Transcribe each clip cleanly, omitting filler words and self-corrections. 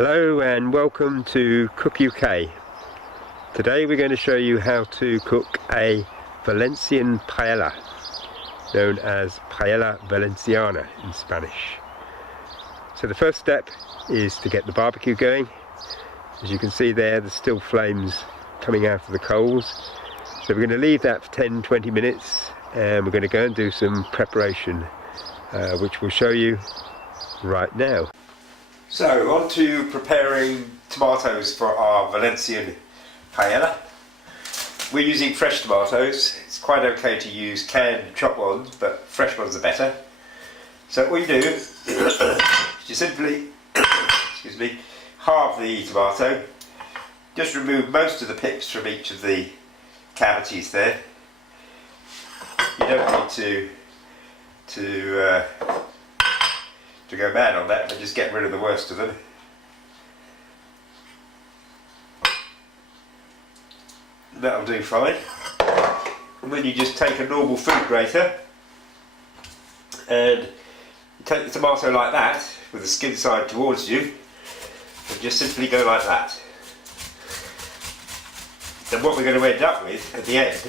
Hello and welcome to Cook UK. Today we're going to show you how to cook a Valencian paella, known as Paella Valenciana in Spanish. So the first step is to get the barbecue going. As you can see there's still flames coming out of the coals. So we're going to leave that for 10-20 minutes and we're going to go and do some preparation, which we'll show you right now. So on to preparing tomatoes for our Valencian paella. We're using fresh tomatoes. It's quite okay to use canned chopped ones, but fresh ones are better. So what you do is you simply halve the tomato. Just remove most of the pips from each of the cavities there. You don't need to go mad on that, but just get rid of the worst of them. That'll do fine. And then you just take a normal food grater and you take the tomato like that, with the skin side towards you, and just simply go like that. Then what we're going to end up with at the end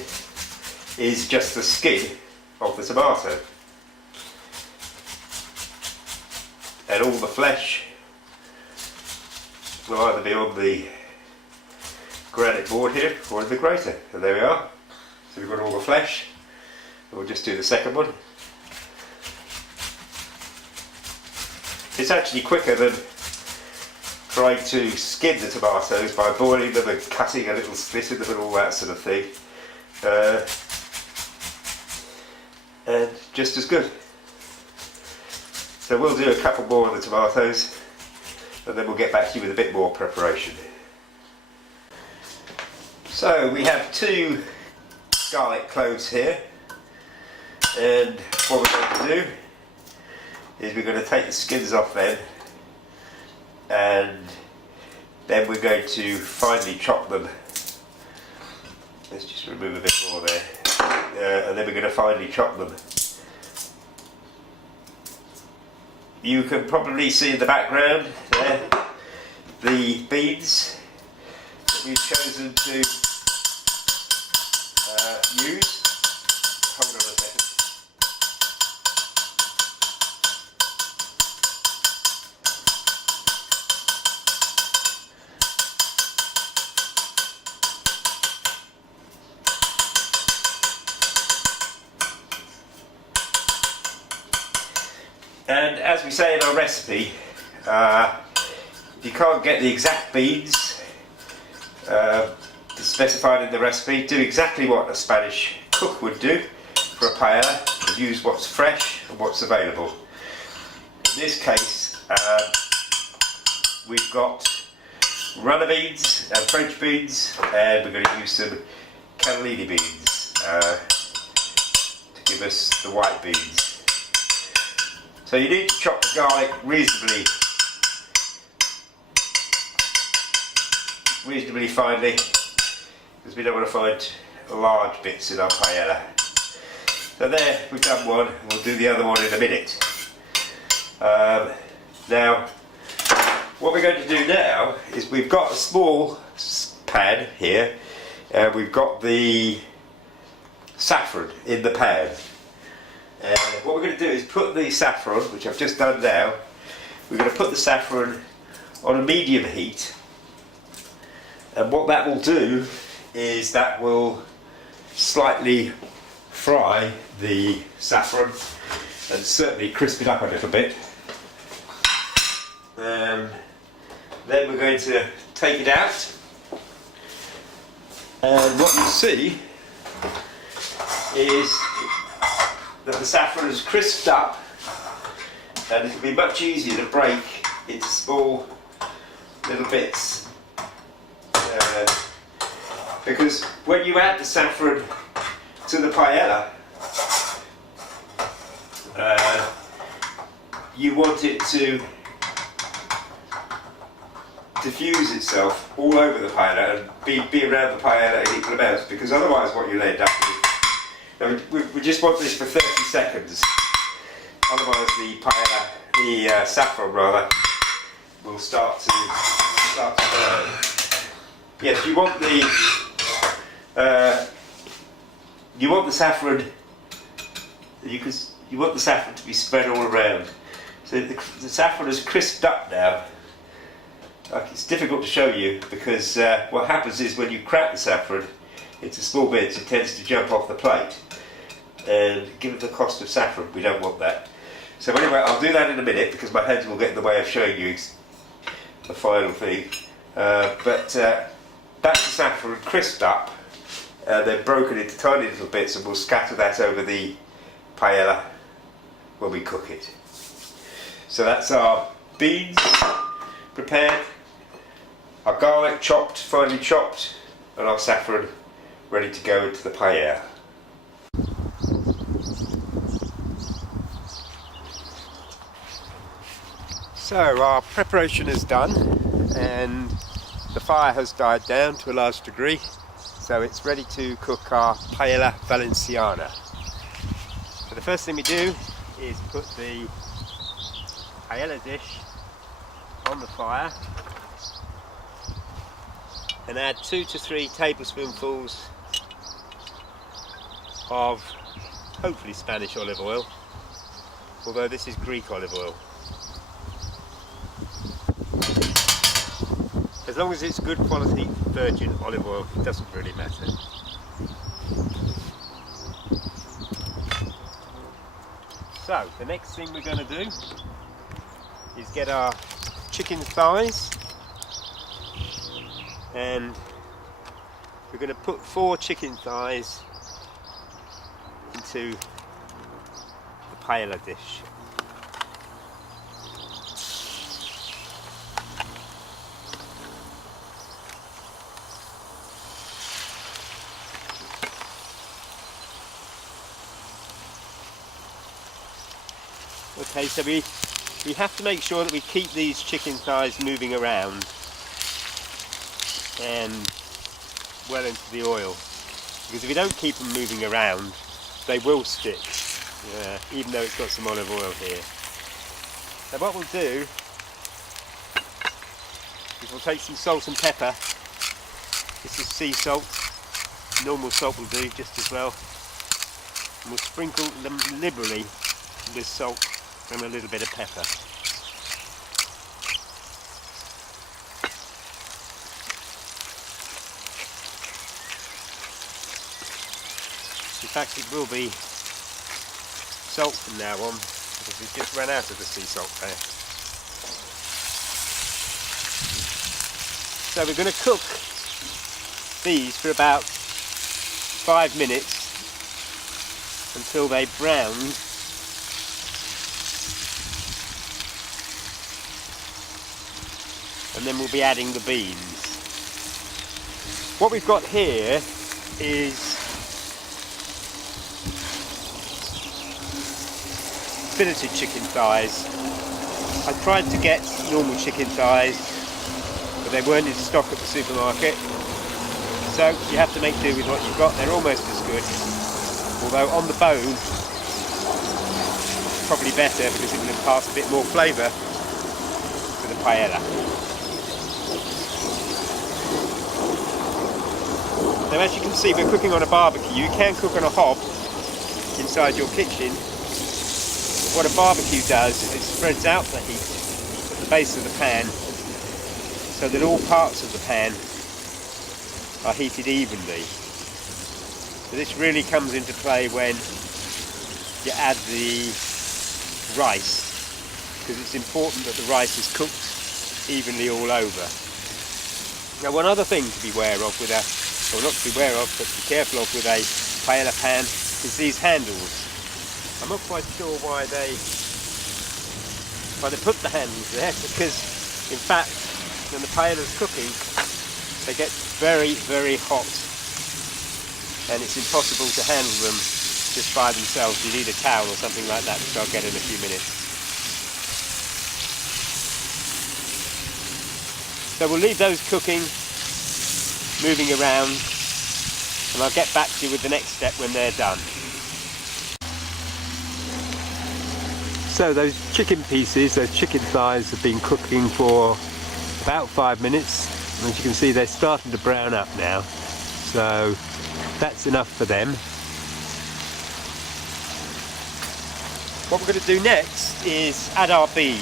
is just the skin of the tomato. And all the flesh will either be on the granite board here or in the grater. And there we are. So we've got all the flesh. We'll just do the second one. It's actually quicker than trying to skin the tomatoes by boiling them and cutting a little slit in them and all that sort of thing. And just as good. So we'll do a couple more of the tomatoes and then we'll get back to you with a bit more preparation. So we have 2 garlic cloves here, and what we're going to do is we're going to take the skins off them, and then we're going to finely chop them. Let's just remove a bit more there, and then we're going to finely chop them. You can probably see in the background there the beans that we've chosen to use. Hold on a second. And as we say in our recipe, if you can't get the exact beans specified in the recipe, do exactly what a Spanish cook would do for a paella, and use what's fresh and what's available. In this case, we've got runner beans and French beans, and we're going to use some cannellini beans to give us the white beans. So you need to chop the garlic reasonably finely, because we don't want to find large bits in our paella. So there, we've done one, and we'll do the other one in a minute. Now, what we're going to do now is we've got a small pan here, and we've got the saffron in the pan. And what we're going to do is put the saffron, which I've just done now, we're going to put the saffron on a medium heat, and what that will do is that will slightly fry the saffron and certainly crisp it up a little bit. Then we're going to take it out, and what you'll see is that the saffron is crisped up, and it'll be much easier to break into small little bits, because when you add the saffron to the paella, you want it to diffuse itself all over the paella and be around the paella in equal amounts, because otherwise what you'll end up with, we just want this for 30 seconds, otherwise the paella, the saffron rather, will start to burn. Yes, you want the saffron. You want the saffron to be spread all around. So the saffron is crisped up now. It's difficult to show you because what happens is when you crack the saffron into small bits, it tends to jump off the plate. And given the cost of saffron, we don't want that. So anyway, I'll do that in a minute because my hands will get in the way of showing you the final thing. But that's the saffron crisped up, then broken into tiny little bits, and we'll scatter that over the paella when we cook it. So that's our beans prepared, our garlic chopped, finely chopped, and our saffron ready to go into the paella. So our preparation is done and the fire has died down to a large degree, so it's ready to cook our paella Valenciana. So the first thing we do is put the paella dish on the fire and add 2 to 3 tablespoonfuls of hopefully Spanish olive oil, although this is Greek olive oil. As long as it's good quality virgin olive oil, it doesn't really matter. So the next thing we're going to do is get our chicken thighs, and we're going to put 4 chicken thighs into the paella dish. Okay, so we have to make sure that we keep these chicken thighs moving around and well into the oil, because if you don't keep them moving around, they will stick, even though it's got some olive oil here. So what we'll do is we'll take some salt and pepper. This is sea salt, normal salt will do just as well, and we'll sprinkle them liberally with salt and a little bit of pepper. In fact, it will be salt from now on because we've just run out of the sea salt there. So we're going to cook these for about 5 minutes until they brown. And then we'll be adding the beans. What we've got here is filleted chicken thighs. I tried to get normal chicken thighs, but they weren't in stock at the supermarket. So you have to make do with what you've got. They're almost as good, although on the bone, probably better because it will impart a bit more flavour to the paella. Now, as you can see, we're cooking on a barbecue. You can cook on a hob inside your kitchen. What a barbecue does is it spreads out the heat at the base of the pan so that all parts of the pan are heated evenly. So this really comes into play when you add the rice, because it's important that the rice is cooked evenly all over. Now, one other thing to beware of with a, or not to beware of, but to be careful of with a paella pan is these handles. I'm not quite sure why they put the handles there, because in fact when the paella's cooking they get very, very hot and it's impossible to handle them just by themselves. You need a towel or something like that, which I'll get in a few minutes. So we'll leave those cooking, moving around, and I'll get back to you with the next step when they're done. So those chicken pieces, those chicken thighs have been cooking for about 5 minutes. And as you can see, they're starting to brown up now. So that's enough for them. What we're going to do next is add our beans.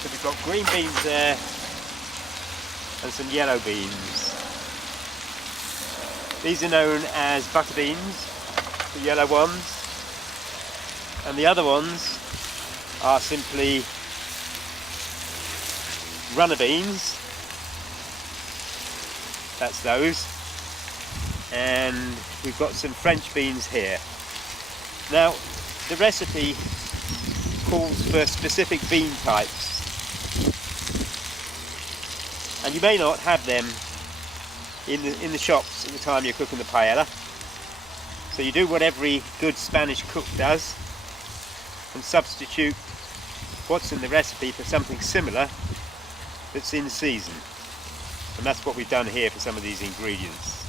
So we've got green beans there and some yellow beans. These are known as butter beans, the yellow ones. And the other ones are simply runner beans. That's those. And we've got some French beans here. Now, the recipe calls for specific bean types. And you may not have them in the shops at the time you're cooking the paella. So you do what every good Spanish cook does and substitute what's in the recipe for something similar that's in season. And that's what we've done here for some of these ingredients.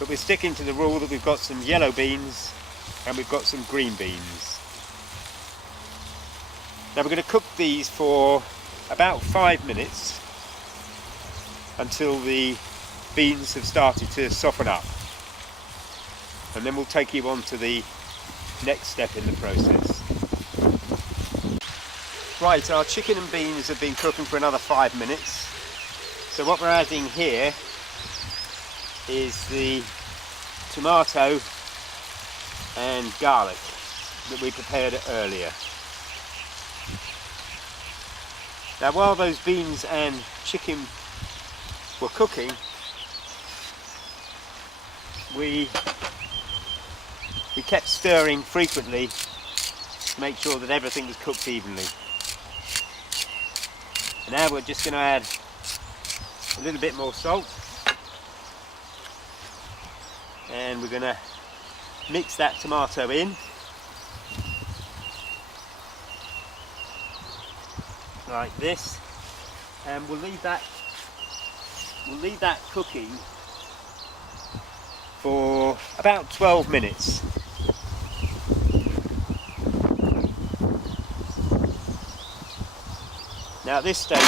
But we're sticking to the rule that we've got some yellow beans and we've got some green beans. Now we're going to cook these for about 5 minutes until the beans have started to soften up. And then we'll take you on to the next step in the process. Right, our chicken and beans have been cooking for another 5 minutes. So what we're adding here is the tomato and garlic that we prepared earlier. Now while those beans and chicken were cooking, we kept stirring frequently to make sure that everything was cooked evenly. And now we're just going to add a little bit more salt, and we're going to mix that tomato in like this, and we'll leave that cooking for about 12 minutes. Now at this stage,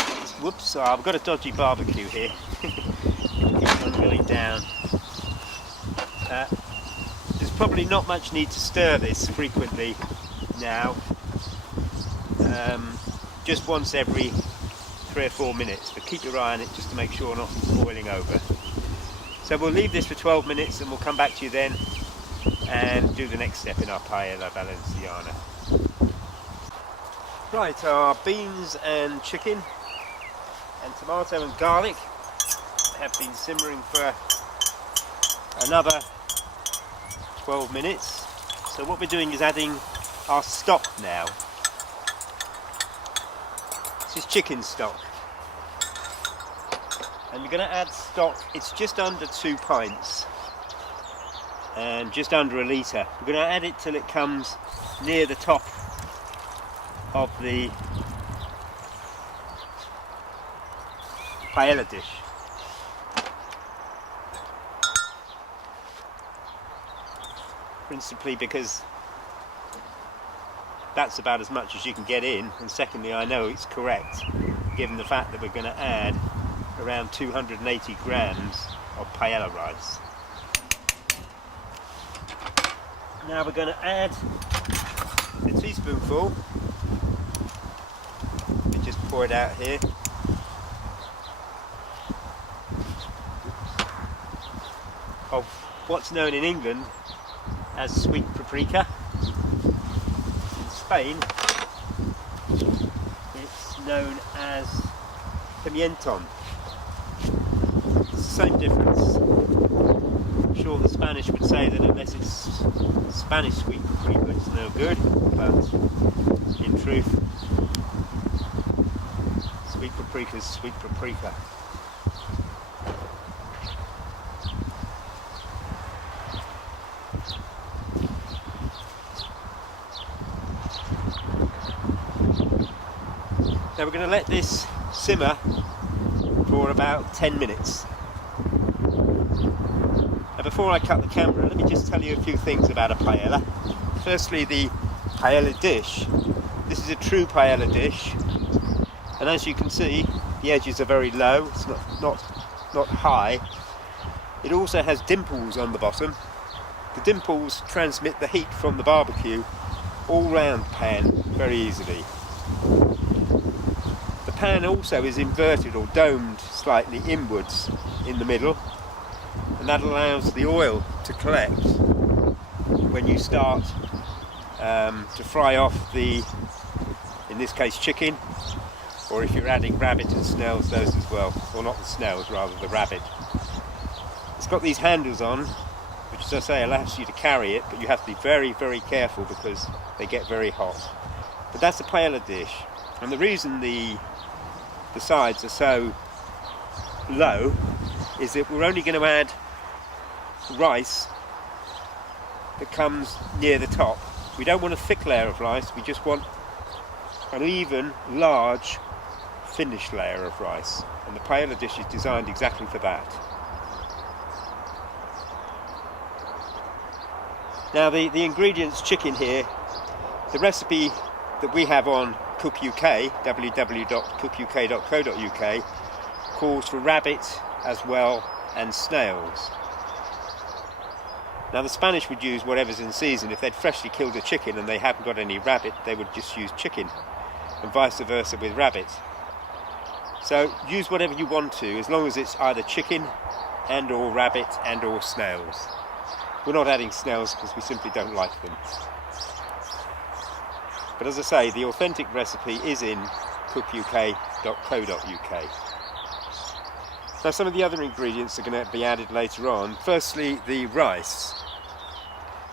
whoops, I've got a dodgy barbecue here. Keep on going down. There's probably not much need to stir this frequently now. Just once every 3 or 4 minutes, but keep your eye on it just to make sure nothing's boiling over. So we'll leave this for 12 minutes and we'll come back to you then and do the next step in our Paella Valenciana. Right, our beans and chicken and tomato and garlic have been simmering for another 12 minutes. So what we're doing is adding our stock now. This is chicken stock. And you're going to add stock, it's just under 2 pints and just under a litre. We're going to add it till it comes near the top of the paella dish. Principally because that's about as much as you can get in, and secondly I know it's correct given the fact that we're going to add around 280 grams of paella rice. Now we're going to add a teaspoonful, let me just pour it out here, of what's known in England as sweet paprika. In Spain it's known as pimienton. It's the same difference. I'm sure the Spanish would say that unless it's Spanish sweet paprika it's no good, but in truth sweet paprika is sweet paprika. Now we're going to let this simmer for about 10 minutes. Now before I cut the camera, let me just tell you a few things about a paella. Firstly, the paella dish. This is a true paella dish, and as you can see, the edges are very low. It's not high. It also has dimples on the bottom. The dimples transmit the heat from the barbecue all round the pan very easily. The pan also is inverted or domed slightly inwards in the middle, and that allows the oil to collect when you start to fry off the, in this case, chicken, or if you're adding rabbit and snails, those as well, or not the snails, rather the rabbit. It's got these handles on, which, as I say, allows you to carry it, but you have to be very, very careful because they get very hot. But that's a paella dish, and the reason the sides are so low is that we're only going to add rice that comes near the top. We don't want a thick layer of rice, we just want an even, large, finished layer of rice, and the paella dish is designed exactly for that. Now the ingredients chicken here, the recipe that we have on Cook UK, www.cookuk.co.uk, calls for rabbit as well and snails. Now the Spanish would use whatever's in season. If they'd freshly killed a chicken and they haven't got any rabbit, they would just use chicken, and vice versa with rabbit. So use whatever you want to, as long as it's either chicken and or rabbit and or snails. We're not adding snails because we simply don't like them. But as I say, the authentic recipe is in cookuk.co.uk. Now some of the other ingredients are going to be added later on. Firstly, the rice.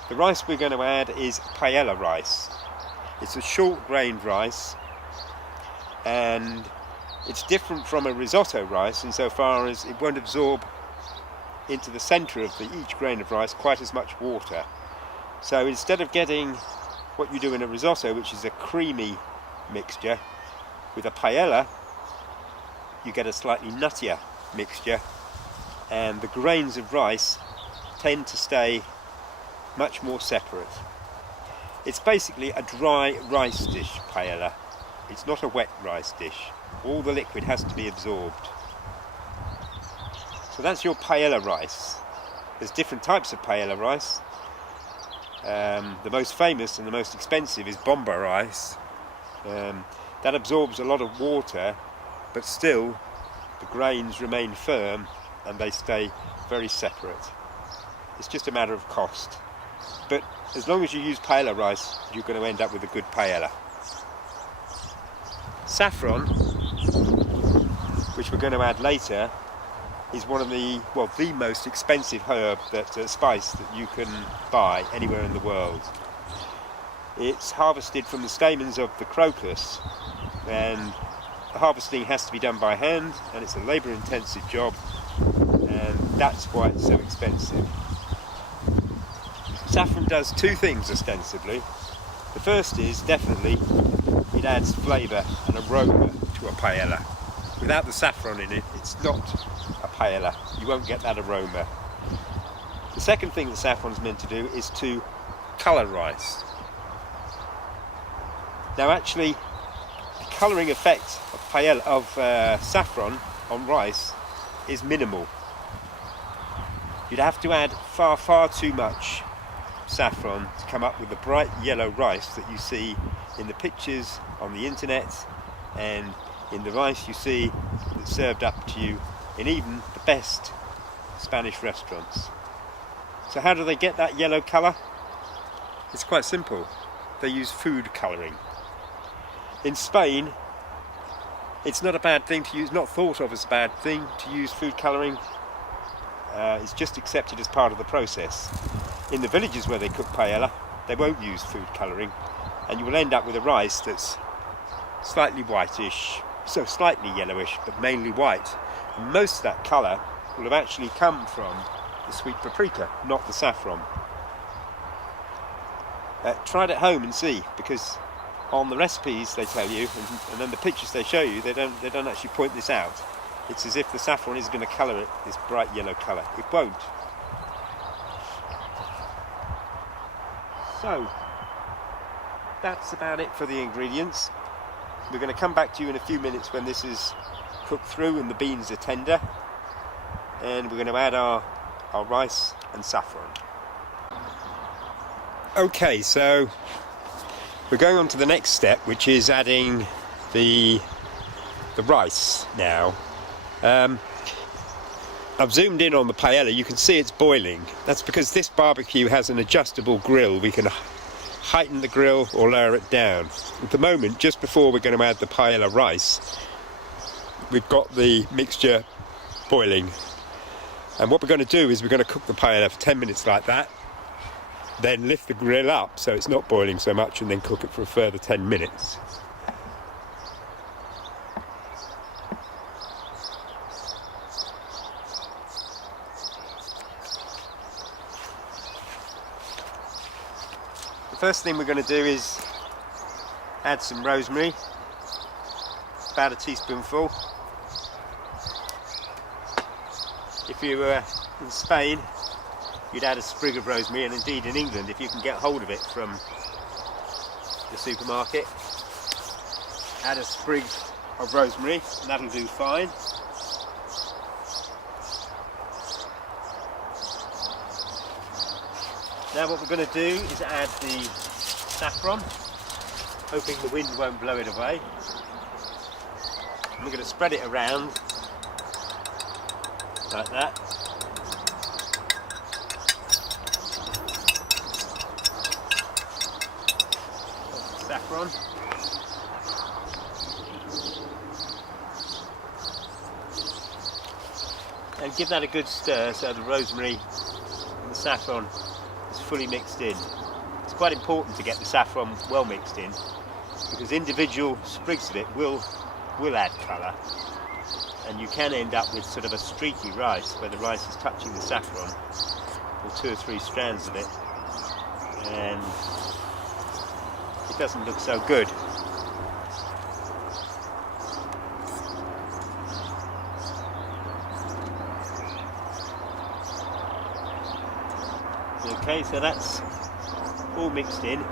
The rice we're going to add is paella rice. It's a short-grained rice, and it's different from a risotto rice insofar as it won't absorb into the centre of each grain of rice quite as much water. So instead of getting what you do in a risotto, which is a creamy mixture, with a paella you get a slightly nuttier mixture, and the grains of rice tend to stay much more separate. It's basically a dry rice dish, paella. It's not a wet rice dish. All the liquid has to be absorbed. So that's your paella rice. There's different types of paella rice. The most famous and the most expensive is bomba rice. That absorbs a lot of water, but still the grains remain firm and they stay very separate. It's just a matter of cost. But as long as you use paella rice, you're going to end up with a good paella. Saffron, which we're going to add later, is one of the most expensive herb, spice that you can buy anywhere in the world. It's harvested from the stamens of the crocus, and the harvesting has to be done by hand, and it's a labour-intensive job, and that's why it's so expensive. Saffron does two things ostensibly. The first is definitely it adds flavour and aroma to a paella. Without the saffron in it, it's not a paella. You won't get that aroma. The second thing that saffron's meant to do is to colour rice. Now actually, the colouring effect of saffron on rice is minimal. You'd have to add far, far too much saffron to come up with the bright yellow rice that you see in the pictures on the internet and in the rice you see that's served up to you in even the best Spanish restaurants. So how do they get that yellow colour? It's quite simple. They use food colouring. In Spain, it's not a bad thing to use, not thought of as a bad thing to use food colouring. It's just accepted as part of the process. In the villages where they cook paella, they won't use food colouring, and you will end up with a rice that's slightly whitish, so slightly yellowish, but mainly white. And most of that colour will have actually come from the sweet paprika, not the saffron. Try it at home and see, because on the recipes they tell you, and then the pictures they show you, they don't actually point this out. It's as if the saffron is going to colour it this bright yellow colour. It won't. So, that's about it for the ingredients. We're going to come back to you in a few minutes when this is cooked through and the beans are tender, and we're going to add our rice and saffron. Okay, so we're going on to the next step, which is adding the rice now. I've zoomed in on the paella. You can see it's boiling. That's because this barbecue has an adjustable grill. We can heighten the grill or lower it down. At the moment, just before we're going to add the paella rice, we've got the mixture boiling. And what we're going to do is we're going to cook the paella for 10 minutes like that, then lift the grill up so it's not boiling so much, and then cook it for a further 10 minutes. The first thing we're going to do is add some rosemary, about a teaspoonful. If you were in Spain, you'd add a sprig of rosemary, and indeed in England, if you can get hold of it from the supermarket, add a sprig of rosemary, and that'll do fine. Now what we're going to do is add the saffron, hoping the wind won't blow it away. And we're going to spread it around like that. Saffron. And give that a good stir so the rosemary and the saffron is fully mixed in. It's quite important to get the saffron well mixed in, because individual sprigs of it will add colour, and you can end up with sort of a streaky rice where the rice is touching the saffron, or 2 or 3 strands of it, and it doesn't look so good. Okay, so that's all mixed in, and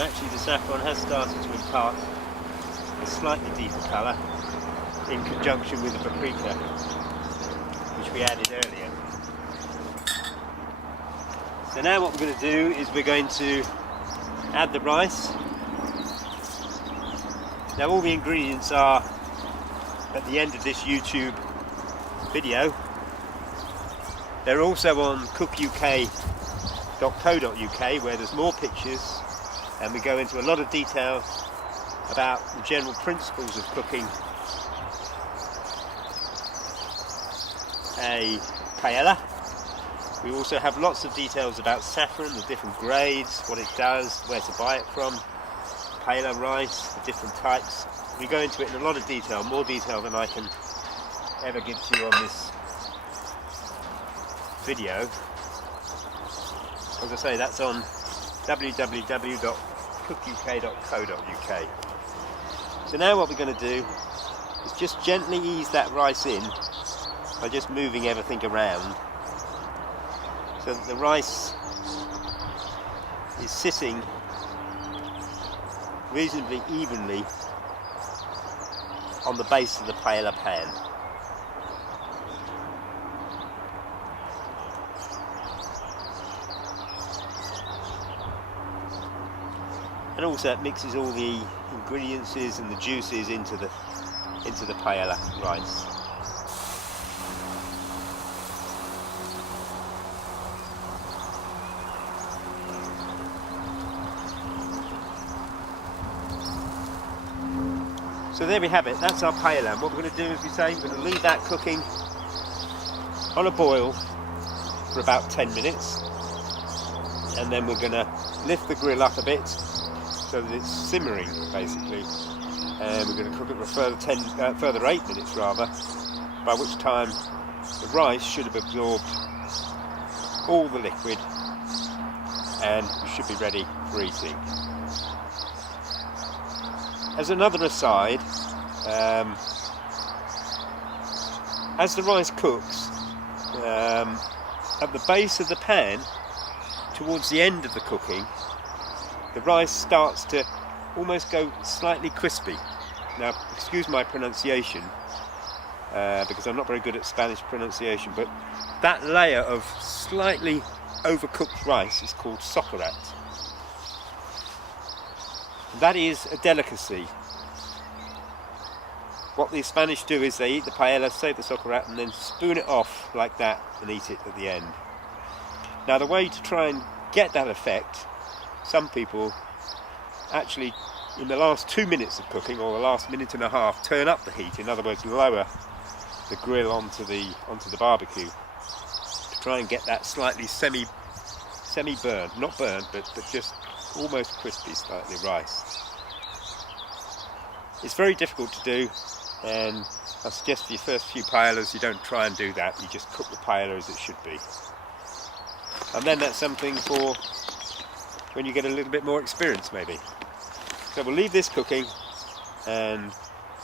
actually the saffron has started to impart a slightly deeper colour in conjunction with the paprika, which we added earlier. So now what we're going to do is we're going to add the rice. Now all the ingredients are at the end of this YouTube video. They're also on cookuk.co.uk, where there's more pictures, and we go into a lot of detail about the general principles of cooking a paella. We also have lots of details about saffron, the different grades, what it does, where to buy it from, paella rice, the different types. We go into it in a lot of detail, more detail than I can ever give to you on this video. As I say, that's on www.cookuk.co.uk. So now what we're going to do is just gently ease that rice in by just moving everything around, so that the rice is sitting reasonably evenly on the base of the paella pan. And also it mixes all the ingredients and the juices into the paella rice. So there we have it, that's our paella. And what we're going to do, as we say, we're going to leave that cooking on a boil for about 10 minutes, and then we're going to lift the grill up a bit so that it's simmering basically, and we're going to cook it for a further 8 minutes rather, by which time the rice should have absorbed all the liquid and we should be ready for eating. As another aside, as the rice cooks, at the base of the pan towards the end of the cooking, the rice starts to almost go slightly crispy. Now, excuse my pronunciation, because I'm not very good at Spanish pronunciation, but that layer of slightly overcooked rice is called socarrat. That is a delicacy. What the Spanish do is they eat the paella, save the socarrat, and then spoon it off like that and eat it at the end. Now, the way to try and get that effect, some people actually, in the last 2 minutes of cooking, or the last minute and a half, turn up the heat. In other words, lower the grill onto the barbecue to try and get that slightly semi-burnt, not burnt, but just almost crispy, slightly rice. It's very difficult to do, and I suggest for your first few paellas you don't try and do that. You just cook the paella as it should be. And then that's something for when you get a little bit more experience, maybe. So we'll leave this cooking, and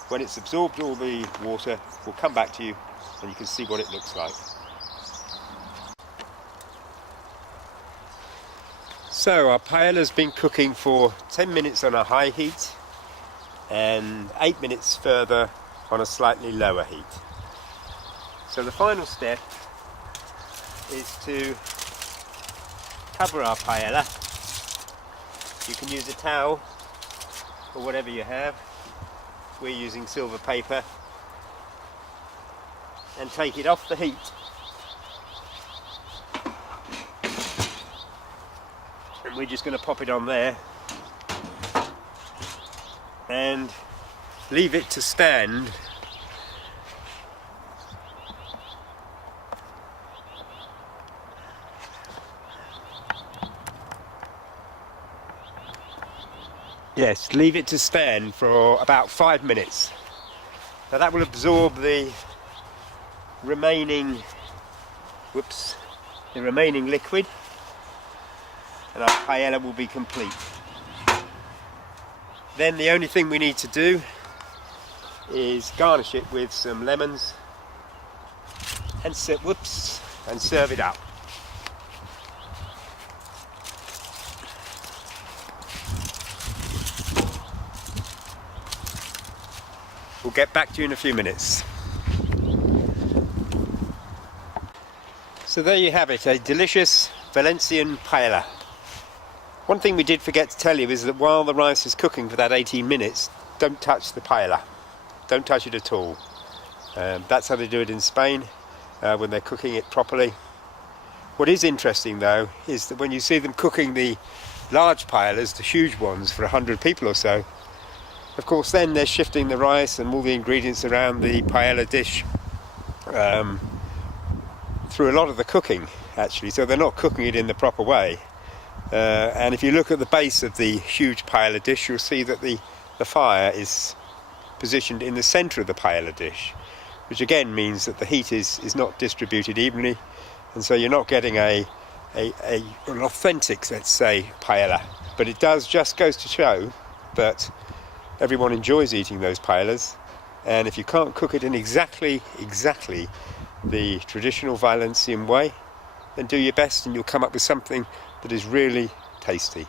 when it's absorbed all the water, we'll come back to you and you can see what it looks like. So our paella's been cooking for 10 minutes on a high heat and 8 minutes further on a slightly lower heat. So the final step is to cover our paella. You can use a towel or whatever you have. We're using silver paper, and take it off the heat. And we're just going to pop it on there and leave it to stand leave it to stand for about 5 minutes. Now that will absorb the remaining liquid, and our paella will be complete. Then the only thing we need to do is garnish it with some lemons and serve it up. We'll get back to you in a few minutes. So there you have it, a delicious Valencian paella. One thing we did forget to tell you is that while the rice is cooking for that 18 minutes, don't touch the paella. Don't touch it at all. That's how they do it in Spain when they're cooking it properly. What is interesting though is that when you see them cooking the large paellas, the huge ones for 100 people or so, of course then they're shifting the rice and all the ingredients around the paella dish through a lot of the cooking actually, so they're not cooking it in the proper way. And if you look at the base of the huge paella dish, you'll see that the fire is positioned in the centre of the paella dish, which again means that the heat is not distributed evenly, and so you're not getting an authentic, let's say, paella. But it just goes to show that everyone enjoys eating those paellas, and if you can't cook it in exactly the traditional Valencian way, then do your best and you'll come up with something that is really tasty.